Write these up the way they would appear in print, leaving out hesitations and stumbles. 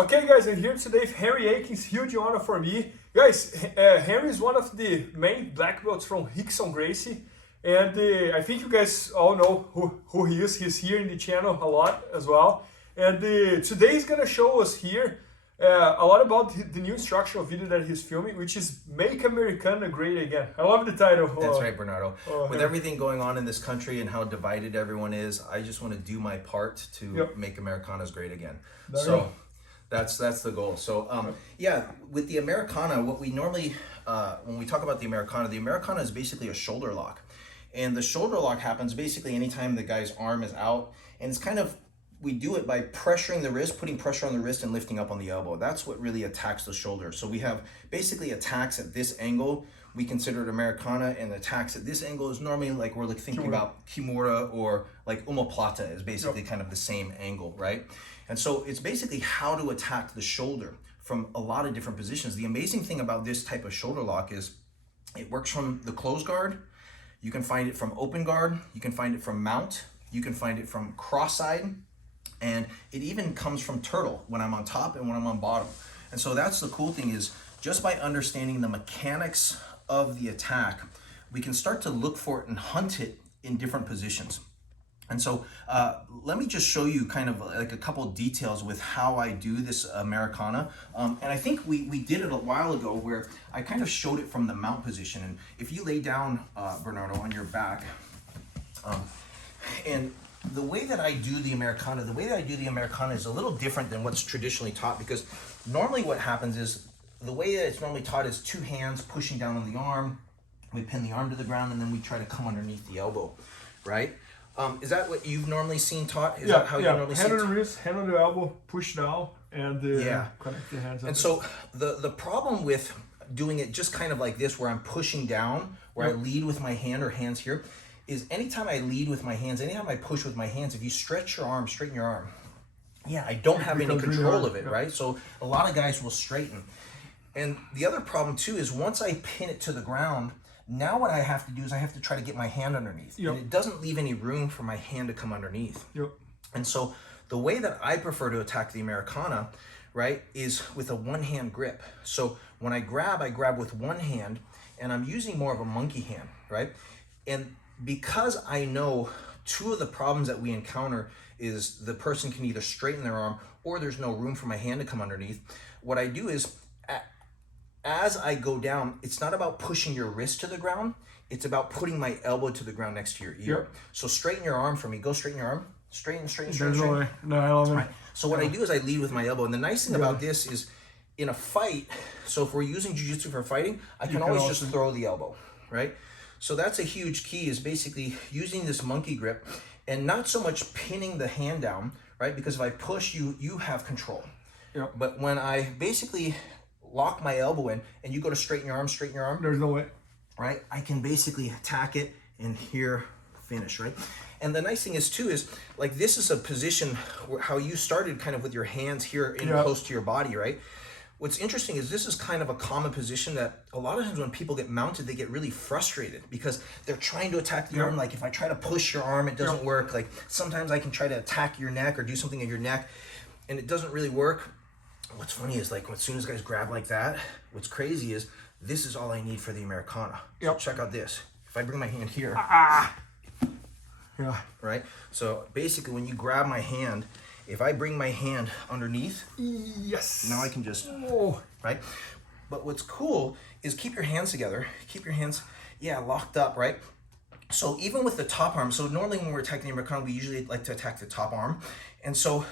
Okay guys, I'm here today with Henry Akins, huge honor for me. Guys, Henry is one of the main black belts from Rickson Gracie, and I think you guys all know who he is. He's here in the channel a lot as well. And today he's gonna show us here a lot about the new instructional video that he's filming, which is Make Americana Great Again. I love the title. That's right, Bernardo. With everything going on in this country and how divided everyone is, I just want to do my part to make Americanas great again. So that's the goal. So yeah, with the Americana, what we normally, when we talk about the Americana is basically a shoulder lock. And the shoulder lock happens basically anytime the guy's arm is out, and it's kind of, we do it by pressuring the wrist, putting pressure on the wrist and lifting up on the elbow. That's what really attacks the shoulder. So we have basically attacks at this angle. We consider it Americana, and attacks at this angle is normally like we're thinking about Kimura, or like omoplata is basically kind of the same angle, right? And so it's basically how to attack the shoulder from a lot of different positions. The amazing thing about this type of shoulder lock is it works from the closed guard. You can find it from open guard. You can find it from mount. You can find it from cross-side. And it even comes from turtle when I'm on top and when I'm on bottom. And so that's the cool thing, is just by understanding the mechanics of the attack, we can start to look for it and hunt it in different positions. And so let me just show you kind of like a couple of details with how I do this Americana. And I think we did it a while ago where I kind of showed it from the mount position. And if you lay down, Bernardo, on your back, and the way that I do the Americana, is a little different than what's traditionally taught, because normally what happens is the way that it's normally taught is two hands pushing down on the arm. We pin the arm to the ground, and then we try to come underneath the elbow, right? Is that what you've normally seen taught? Is that how you normally see it? Hand on the wrist, hand on the elbow, push down, and connect the hands. And so the problem with doing it just kind of like this, where I'm pushing down, where I lead with my hand or hands here, is anytime I lead with my hands, anytime I push with my hands, if you stretch your arm, straighten your arm, I don't have any control of it, right? So a lot of guys will straighten. And the other problem too is once I pin it to the ground, now what I have to do is I have to try to get my hand underneath. And it doesn't leave any room for my hand to come underneath. And so the way that I prefer to attack the Americana, right, is with a one-hand grip. So when I grab with one hand, and I'm using more of a monkey hand, right? And because I know two of the problems that we encounter is the person can either straighten their arm or there's no room for my hand to come underneath, what I do is as I go down, it's not about pushing your wrist to the ground, it's about putting my elbow to the ground next to your ear. So straighten your arm for me. Go straighten your arm. Straighten. No, I don't know. So what I do is I lead with my elbow. And the nice thing about this is in a fight, so if we're using jiu-jitsu for fighting, I can always just throw the elbow, right? So that's a huge key, is basically using this monkey grip and not so much pinning the hand down, right? Because if I push you have control. But when I basically lock my elbow in and you go to straighten your arm, there's no way, right? I can basically attack it and here finish, right? And the nice thing is too, is like this is a position where how you started kind of with your hands here in close to your body, right? What's interesting is this is kind of a common position that a lot of times when people get mounted, they get really frustrated because they're trying to attack the arm. Like if I try to push your arm, it doesn't work. Like sometimes I can try to attack your neck or do something in your neck and it doesn't really work. What's funny is like as soon as guys grab like that, what's crazy is this is all I need for the Americana. So check out this. If I bring my hand here, right? So basically when you grab my hand, if I bring my hand underneath, now I can just, right? But what's cool is keep your hands together. Keep your hands, locked up, right? So even with the top arm, so normally when we're attacking the Americana, we usually like to attack the top arm. And so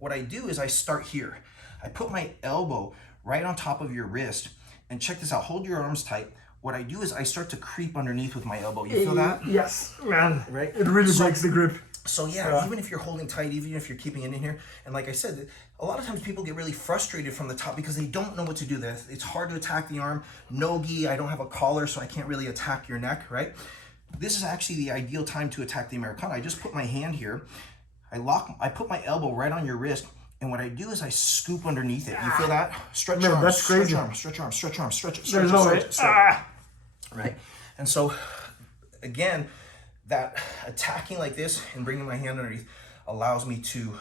what I do is I start here. I put my elbow right on top of your wrist, and check this out, hold your arms tight. What I do is I start to creep underneath with my elbow. You feel that? Yes, man. Right? It really breaks the grip. So even if you're holding tight, even if you're keeping it in here, and like I said, a lot of times people get really frustrated from the top because they don't know what to do. It's hard to attack the arm. No gi, I don't have a collar, so I can't really attack your neck, right? This is actually the ideal time to attack the Americana. I just put my hand here, I put my elbow right on your wrist, and what I do is I scoop underneath it. You feel that? Stretch your arm, that's crazy. Stretch your arm, stretch it, There's no way. Right? And so, again, that attacking like this and bringing my hand underneath allows me to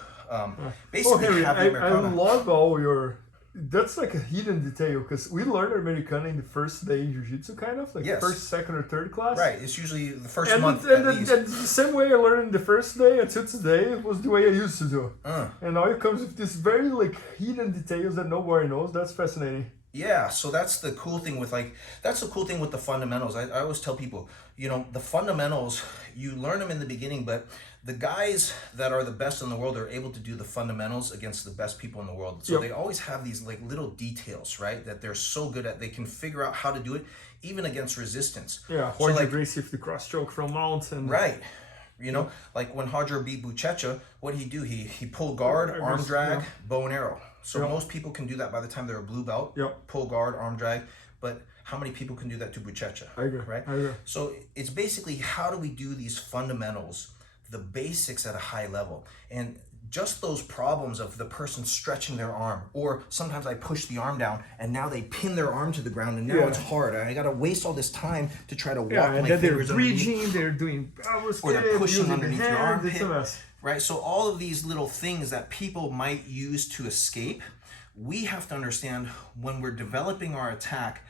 Basically, Harry, have the I Americana. love all your. That's like a hidden detail because we learned Americana in the first day in Jiu-Jitsu, kind of like Yes. first, second, or third class. Right, it's usually the first And, month and at least. the same way I learned the first day until today was the way I used to do. And now it comes with this very like hidden details that nobody knows. That's fascinating. Yeah, so that's the cool thing with the fundamentals. I always tell people, you know, the fundamentals, you learn them in the beginning, but the guys that are the best in the world are able to do the fundamentals against the best people in the world. So they always have these like little details, right? That they're so good at. They can figure out how to do it even against resistance. Yeah, so like, Gracie with the cross stroke from mount and right. You know, like when Roger beat Buchecha, what did he do? He pulled guard, arm drag, bow and arrow. So most people can do that by the time they're a blue belt. Pull guard, arm drag. But how many people can do that to Buchecha? I agree. Right? I agree. So it's basically how do we do these fundamentals, the basics at a high level. And just those problems of the person stretching their arm, or sometimes I push the arm down and now they pin their arm to the ground and now it's hard. I got to waste all this time to try to walk my fingers they're breathing, they're doing or they're pushing underneath your armpit. It's a mess. Right? So all of these little things that people might use to escape, we have to understand when we're developing our attack,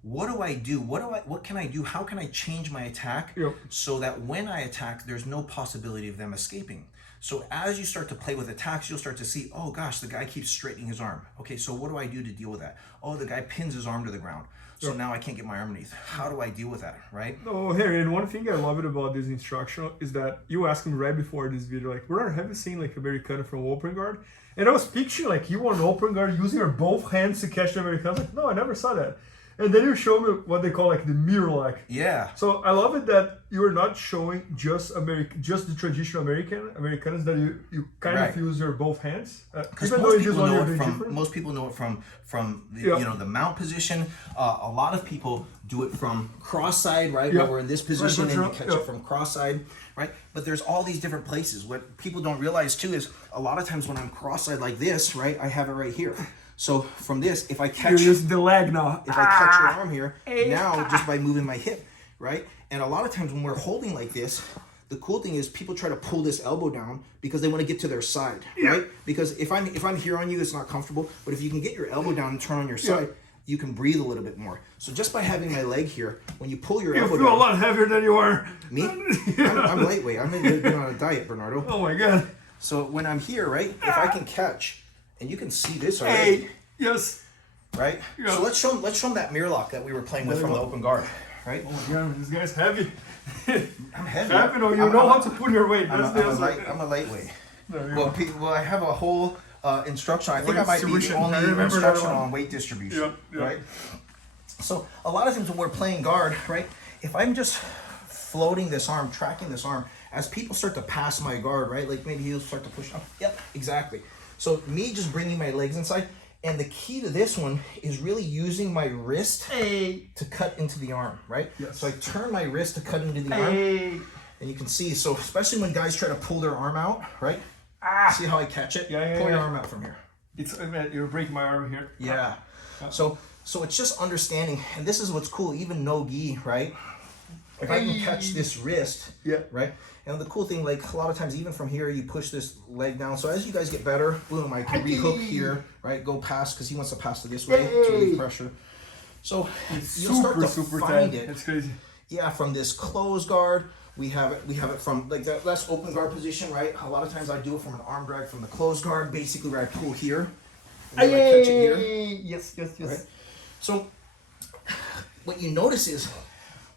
what do I do? What can I do? How can I change my attack so that when I attack, there's no possibility of them escaping? So as you start to play with attacks, you'll start to see, oh gosh, the guy keeps straightening his arm. Okay, so what do I do to deal with that? Oh, the guy pins his arm to the ground. So now I can't get my arm underneath. How do I deal with that, right? Oh, Harry, and one thing I love it about this instruction is that you asked me right before this video, like, Bernardo, have you seen like Americana from open guard? And I was picturing like you on open guard using your both hands to catch the Americana. I was like, no, I never saw that. And then you show me what they call like the mirror lock. Yeah. So I love it that you're not showing just the traditional Americanas that you kind of use your both hands. Because most people know it from the, you know, the mount position. A lot of people do it from cross-side, right? Where we're in this position and you catch it from cross-side, right? But there's all these different places. What people don't realize too is a lot of times when I'm cross-side like this, right? I have it right here. So from this, if I catch the leg now, if I catch your arm here, now just by moving my hip, right? And a lot of times when we're holding like this, the cool thing is people try to pull this elbow down because they want to get to their side, right? Because if I'm here on you, it's not comfortable. But if you can get your elbow down and turn on your side, you can breathe a little bit more. So just by having my leg here, when you pull your elbow down, you feel a lot heavier than you are. Me? I'm lightweight. I'm been on a diet, Bernardo. Oh my god. So when I'm here, right? If I can catch. And you can see this already. Yes. Right? Yeah. So let's show them that mirror lock that we were playing with from the open guard. Right? Oh my god, this guy's heavy. I'm heavy. You know how to put your weight. I'm a lightweight. Well, I have a whole instruction. I think I might be the only instruction on weight distribution. Right? So a lot of times when we're playing guard, right? If I'm just floating this arm, tracking this arm, as people start to pass my guard, right? Like maybe he'll start to push up. Yep, exactly. So me just bringing my legs inside, and the key to this one is really using my wrist to cut into the arm, right? Yes. So I turn my wrist to cut into the arm, and you can see, so especially when guys try to pull their arm out, right? See how I catch it? Pull your arm out from here. You're breaking my arm here. Yeah. So it's just understanding, and this is what's cool, even no gi, right? If I can catch this wrist, right? And the cool thing, like a lot of times, even from here, you push this leg down. So as you guys get better, boom, I can rehook here, right? Go past, because he wants to pass to this way to relieve pressure. So you'll start to find it. It's crazy. Yeah, from this closed guard, we have it from like that's open guard position, right? A lot of times I do it from an arm drag from the closed guard, basically where I pull here, and then I catch it here. Yes. Right? So what you notice is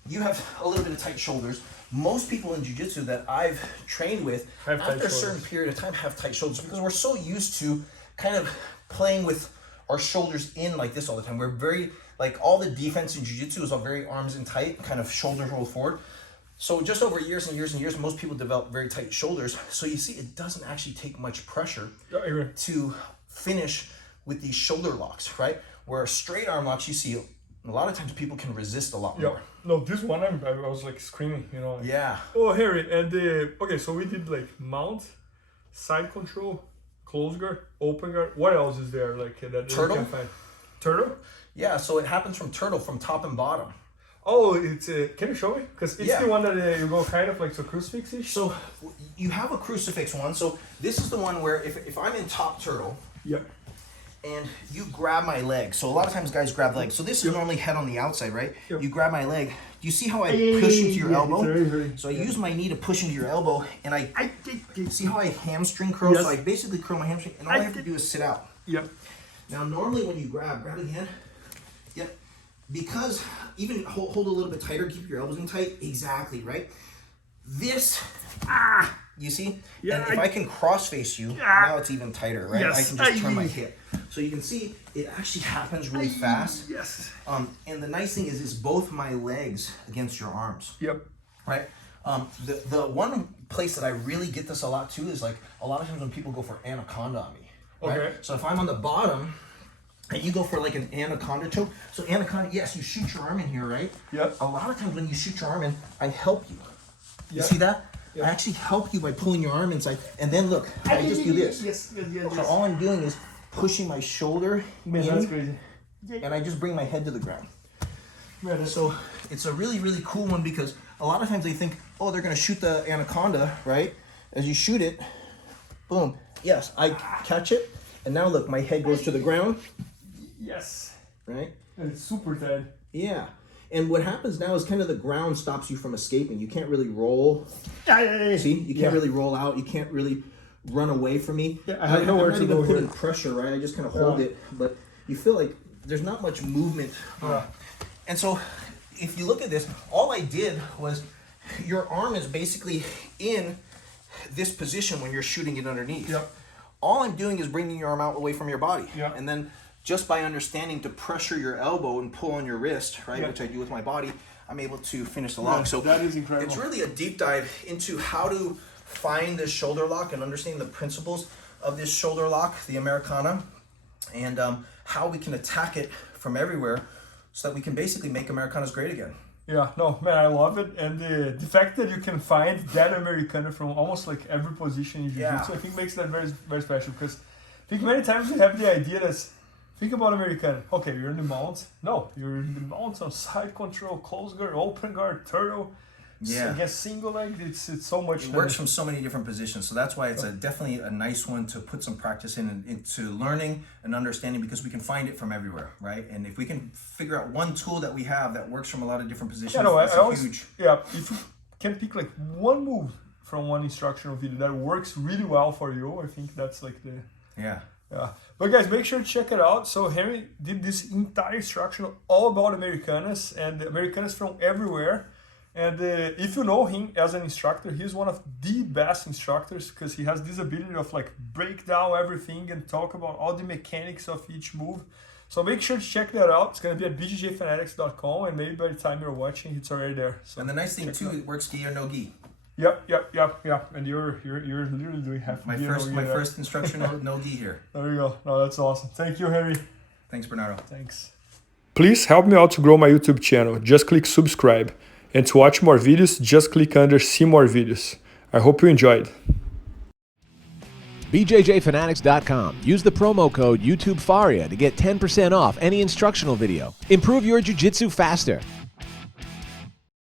you have a little bit of tight shoulders. Most people in jiu-jitsu that I've trained with, after a certain period of time, have tight shoulders because we're so used to kind of playing with our shoulders in like this all the time. We're very, like all the defense in jiu-jitsu is all very arms in tight, kind of shoulders rolled forward. So just over years and years and years, most people develop very tight shoulders. So you see, it doesn't actually take much pressure to finish with these shoulder locks, right? Where straight arm locks, you see, a lot of times people can resist a lot more. No, this one I was like screaming, you know. Like, yeah. Oh, Harry, and okay, so we did like mount, side control, close guard, open guard. What else is there like that? Turtle. You can find? Turtle? Yeah, so it happens from turtle, from top and bottom. Oh, it's can you show me? Because it's the one that you go kind of like so crucifix-ish. So you have a crucifix one. So this is the one where if I'm in top turtle, and you grab my leg. So a lot of times guys grab legs. So this is normally head on the outside, right? You grab my leg. You see how I push into your elbow? So I use my knee to push into your elbow, and I see how I hamstring curl. So I basically curl my hamstring, and all I have to do is sit out. Now normally when you grab again. Because even hold a little bit tighter, keep your elbows in tight. Exactly, right? This, you see? And if I can cross face you, now it's even tighter, right? I can just turn my hip. So you can see it actually happens really fast. And the nice thing is both my legs against your arms. Right? The one place that I really get this a lot too is like a lot of times when people go for Anaconda on me. Right? So if I'm on the bottom, and you go for like an Anaconda choke. So Anaconda, yes, you shoot your arm in here, right? A lot of times when you shoot your arm in, I help you. You see that? I actually help you by pulling your arm inside. And then look, I just do this. So all I'm doing is pushing my shoulder in, that's crazy. And I just bring my head to the ground. So it's a really, really cool one because a lot of times they think, oh, they're gonna shoot the Anaconda, right? As you shoot it, boom. Yes, I catch it. And now look, my head goes to the ground. Right? And it's super tight. Yeah. And what happens now is kind of the ground stops you from escaping. You can't really roll. See? You can't really roll out. You can't really run away from me. I have nowhere to go. I'm not even putting pressure, right? I just kind of hold it. But you feel like there's not much movement. And so if you look at this, all I did was your arm is basically in this position when you're shooting it underneath. All I'm doing is bringing your arm out away from your body. And then just by understanding to pressure your elbow and pull on your wrist, right, which I do with my body, I'm able to finish the lock. So that is incredible. It's really a deep dive into how to find this shoulder lock and understanding the principles of this shoulder lock, the Americana, and how we can attack it from everywhere so that we can basically make Americanas great again. No, man, I love it. And the fact that you can find that Americana from almost like every position in Jiu-Jitsu, I think makes that very, very special. Because I think many times we have the idea that, think about Americana. Okay, you're in the mounts. No, you're in the mounts on side control, close guard, open guard, turtle. Against single leg, it's so much. It works from so many different positions, so that's why it's definitely a nice one to put some practice into learning and understanding, because we can find it from everywhere, right? And if we can figure out one tool that we have that works from a lot of different positions, that's huge. If you can pick like one move from one instructional video that works really well for you, I think that's like the But guys, make sure to check it out. So Henry did this entire instructional all about Americanas and Americanas from everywhere. And if you know him as an instructor, he's one of the best instructors because he has this ability of like break down everything and talk about all the mechanics of each move. So make sure to check that out. It's going to be at IBJJFanatics.com, and maybe by the time you're watching, it's already there. So and the nice thing too, it works gi or no gi. And you're literally doing half my first instructional no gi here. There you go. No, that's awesome. Thank you, Henry. Thanks, Bernardo. Thanks. Please help me out to grow my YouTube channel. Just click subscribe. And to watch more videos, just click under see more videos. I hope you enjoyed. IBJJFanatics.com. Use the promo code YouTubeFaria to get 10% off any instructional video. Improve your jiu-jitsu faster.